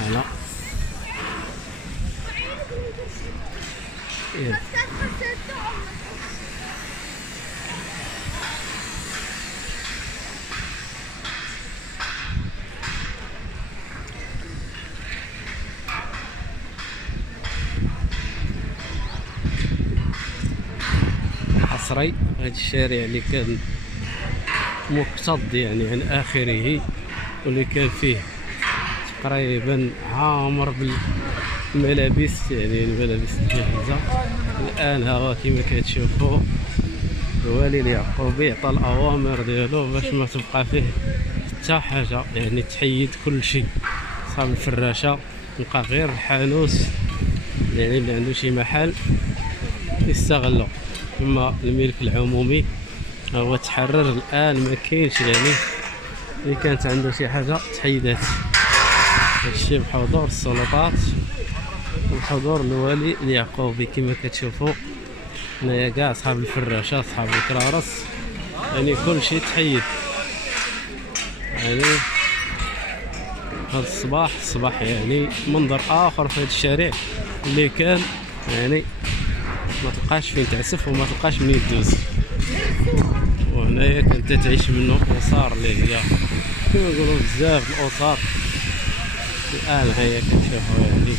هلا حصري هذا الشارع اللي كان مكتظ يعني عن آخره، واللي كان فيه تقريبا عامر بالملابس، يعني الملابس الجاهزة. الآن ها كما كتشوفوا الوالي اليعقوبي عطى الأوامر ديالو باش ما تبقى فيه حتى حاجة، يعني تحيد كل شيء صاب الفراشة، يبقى غير الحانوت يعني اللي عنده شي محل يستغلو. اما الملك العمومي هو تحرر الان، ما كاينش يعني اللي كانت عنده شي حاجه تحيدات. هادشي بحضور السلطات وبحضور الوالي اليعقوبي كما كتشوفوا هنايا كاع صحاب الفراشه صحاب الكرارس، يعني كل شيء تحيد. يعني هذا الصباح يعني منظر اخر في هذا الشارع اللي كان يعني ما تلقاش فين تعسف وما تلقاش منين تدوز. وهنايا كانت تعيش منه اسار اللي هي كما يقولوا بزاف الاسار. الان هيا كتشوفوا يعني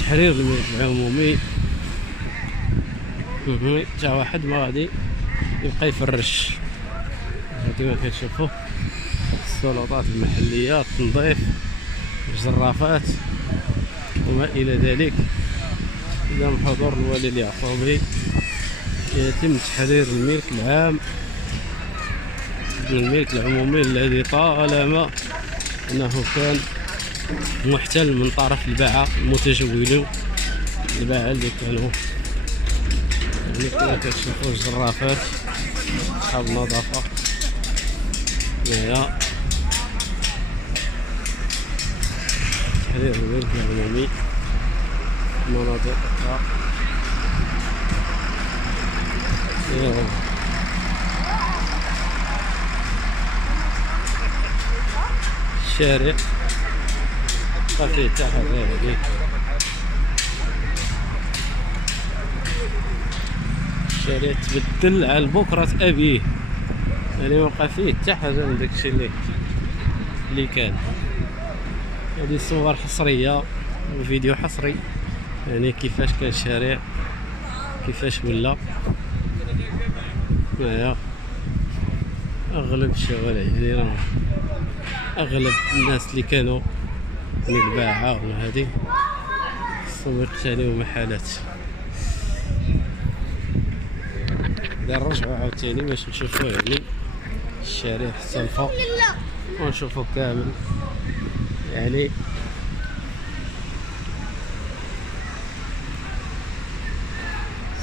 تحرير الملك العمومي. جا واحد ما غادي يبقى يفرش كما كتشوفوا السلطات المحليه، التنظيف، الجرافات وما الى ذلك. قدام حضور الوالي اليعقوبي يتم تحرير الملك العام، الملك العمومي الذي طالما انه كان محتل من طرف الباعة المتجولين، الباعة اللي كانوا يعني كما كتشوفوا الجرافات اصحاب النظافة. هنايا تحرير الملك العمومي، مناطق أخرى. الشارع بقى فيه حتى حاجة هادي، الشارع تبدل على بكرة أبيه، يعني مبقى فيه حتى حاجة من داكشي اللي كان. هادي صور حصرية وفيديو حصري يعني كيفاش كان الشارع كيفاش ولا. هنايا اغلب الشوارع يعني راه اغلب الناس اللي كانوا من الباعة وهذه السوق تاني ومحلات. نرجعوا عاوتاني باش نشوفوا يعني الشارع حتى الفوق ونشوفوا كامل يعني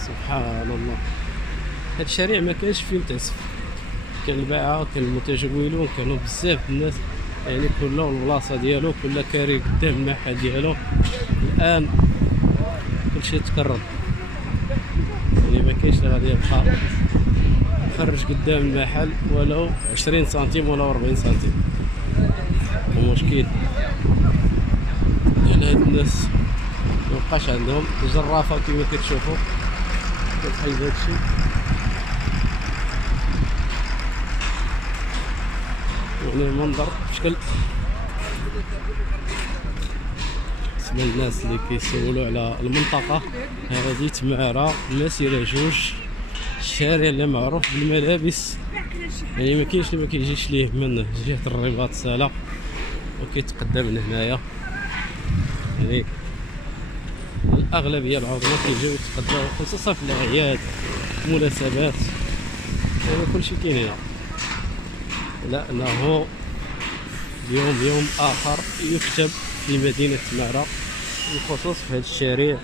سبحان الله. هاد الشارع ما كانش فيه متعسف، كان الباعة كان المتجولون كانوا بزاف الناس، يعني كل البلاصه ديالو كل كاري قدام المحل ديالو. الان كلشي تكرر، يعني ما كاينش اللي غادي يبقى يخرج قدام المحل ولو 20 سنتيم ولا 40 سنتيم. المشكل يعني هاد الناس مبقاش عندهم جرافه كما كتشوفوا كتحيد هادشي. يعني المنظر بشكل بالنسبه للناس اللي كيسولوا على المنطقه هذه تمارا المسيره جوج، الشارع اللي معروف بالملابس، يعني ما كاينش اللي ما كيجيش ليه من جهه الرباط سالا وكيتقدم من هنايا. يعني الاغلبيه العظمى كيجيو يتقداو خصوصا في الاعياد المناسبات، يعني كلشي كاين هنا. لانه اليوم يوم اخر يكتب في مدينه تمارا، بالخصوص في هذا الشارع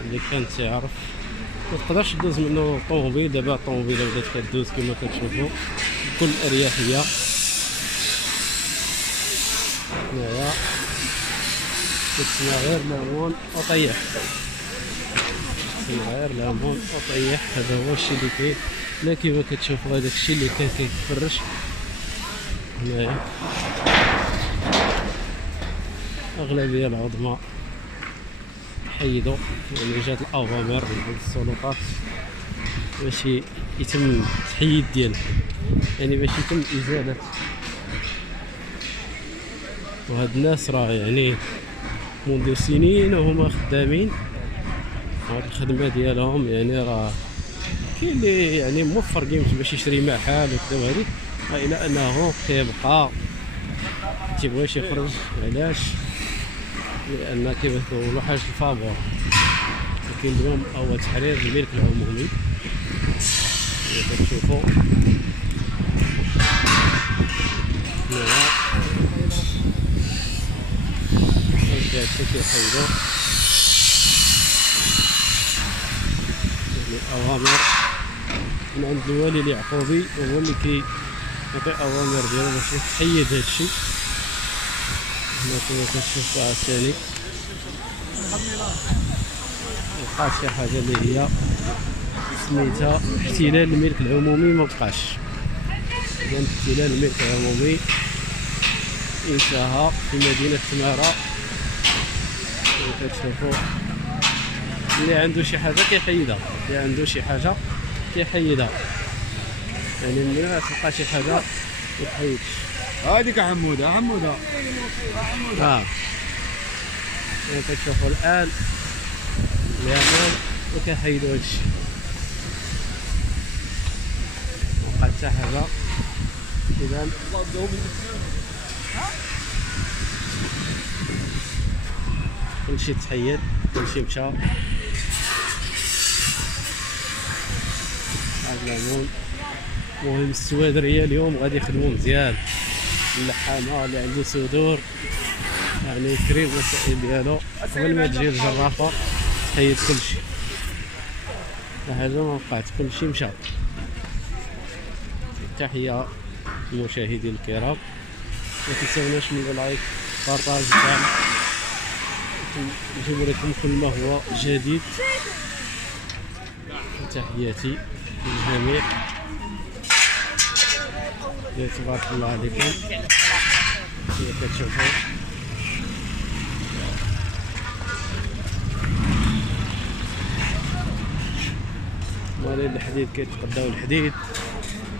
اللي كان تعرف ما تقدرش دوز منه طوموبيل. دابا الطوموبيله بدات كدوز كما كتشوفوا بكل اريحيه. هنايا كتسمع غير ليمون وطيح، كتسمع غير ليمون وطيح. هذا هو الشيء اللي كاين. لا كيما كتشوفوا هذاك الشيء اللي كان كيتفرش هنايا. اغلبيه العظمى حيدوا، يعني جات الاوامر من السلطات باش يتم التحييد ديالها، يعني باش يتم ازاله. وهاد الناس راه يعني منذ سنين وهما خدامين هاد الخدمه ديالهم، يعني راه كاين اللي يعني موفر قيمته باش يشري محل وكذا وهادي، الى انه كيبقى تيبغيش يخرج. علاش؟ لان كيف كيقولوا حاجه الفابور. لكن اليوم هو تحرير الملك العمومي اللي كتشوفوا هنا. هادشي كيحيدو يعني اوامر من عند الوالي اليعقوبي، هو اللي كيعطي اوامر ديالو باش يتحيد هادشي. هنا كما كتشوفوا عاوتاني بقات شي حاجه اللي هي سميتها احتلال الملك العمومي ما بقاش. اذا احتلال الملك العمومي انتهى في مدينه تمارا. كتشوفوا اللي عنده شي حاجه كيحيدها، اللي عنده شي حاجه كيحيدها، يعني ملي ما تلقى شي حاجه ما تحيدش. هاديك حموده حموده كتشوفوا الان اليمن وكيحيدوا هادشي، مبقى حتى حاجه. اذا كلشي تحيد، كلشي مشى. هاد الليمون المهم السوادريه اليوم غادي يخدموا مزيان. اللحامه اللي عنده صدور يعني يكري المسائل ديالو قبل ما تجي الجرافه تحيد كلشي. حاجه ما بقات، كلشي مشى. تحيه المشاهدين الكرام، ما تنساوناش من لايك بارطاج دعم، نجيب لكم كل ما هو جديد. تحياتي للجميع، تبارك الله عليكم. كما كتشوفوا موالين الحديد كيتقداو الحديد،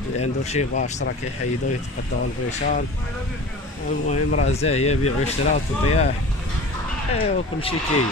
اللي عنده شي باشطره كيحيدو يتقداو الفيشال. المهم راه زاهيه بيع وشراء وتطياح، ايوا كلشي كاين.